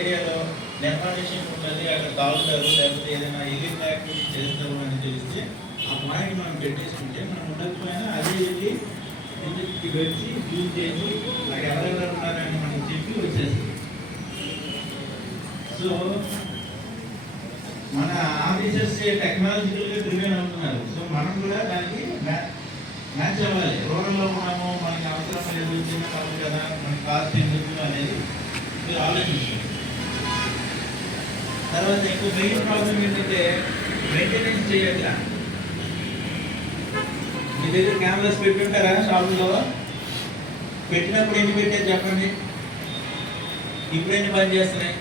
ఏరియాలో నిర్మాణేషన్ ఉంటుంది, అక్కడ తాగుతారు లేకపోతే ఏదైనా ఇల్లీగల్ యాక్టివిటీ చేస్తారు అని తెలిస్తే ఆ పాయింట్ మనం పెట్టేసుకుంటే మనం ఉండకపోయినా అదే వెళ్ళి ఇంటికి వచ్చి యూజ్ చేసి నాకు ఎవరెవరు ఉన్నారని మనం చెప్పి వచ్చేస్తుంది. సో మన ఆఫీసర్స్ టెక్నాలజికల్గా ప్రివేన్ అవుతున్నారు. సో మనం కూడా దానికి మ్యాచ్ అవ్వాలి. రూరల్లో ఉన్నాము, మనకి అవసరం లేదు, చిన్న కాదు కదా, మనకి కాస్ట్ ఎందుకు అనేది మీరు ఆలోచించాలి. తర్వాత ఇంకో మెయిన్ ప్రాబ్లం ఏంటంటే మెయింటెనెన్స్ చేయట్లా. మీ దగ్గర కెమెరాస్ పెట్టుంటారా షాపుల్లో? పెట్టినప్పుడు ఎన్ని పెట్టారు చెప్పండి, ఇప్పుడు ఎన్ని పని చేస్తున్నాయి?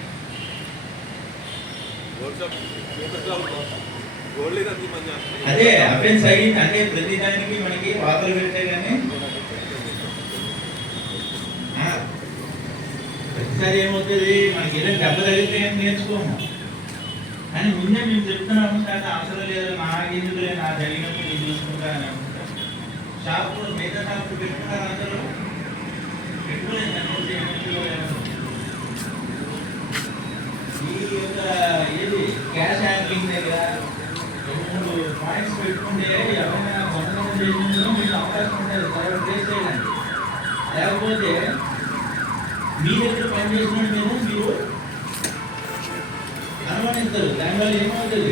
అదే అఫెన్స్ అయ్యింది అంటే ప్రతి దానికి మనకి వార్తలు పెడితే కానీ ప్రతిసారి ఏమవుతుంది, మనకి ఏదైనా దెబ్బ తగిలితే ఏం నేర్చుకోము. కానీ ముందే మేము చెప్తున్నాము కానీ అవసరం లేదు, నాకెందుకులే, నా జరిగినప్పుడు నేను చూసుకుంటా అని అనుకుంటా. షాపు మిగతా షాపు పెట్టుకుంటారు, అందరూ పెట్టుకోలేదు. ఈ యొక్క ఏది క్యాష్ హ్యాండ్లింగ్ దగ్గర 2-3 పాయింట్స్ పెట్టుకుంటే ఎవరైనా కొంతమంది చేసినందులో మీకు అవకాశం ఉంటుంది తర్వాత టేస్ట్ చేయడానికి. లేకపోతే మీ దగ్గర పనిచేసిన మీద మీరు అనుమానిస్తారు, దానివల్ల ఏమవుతుంది?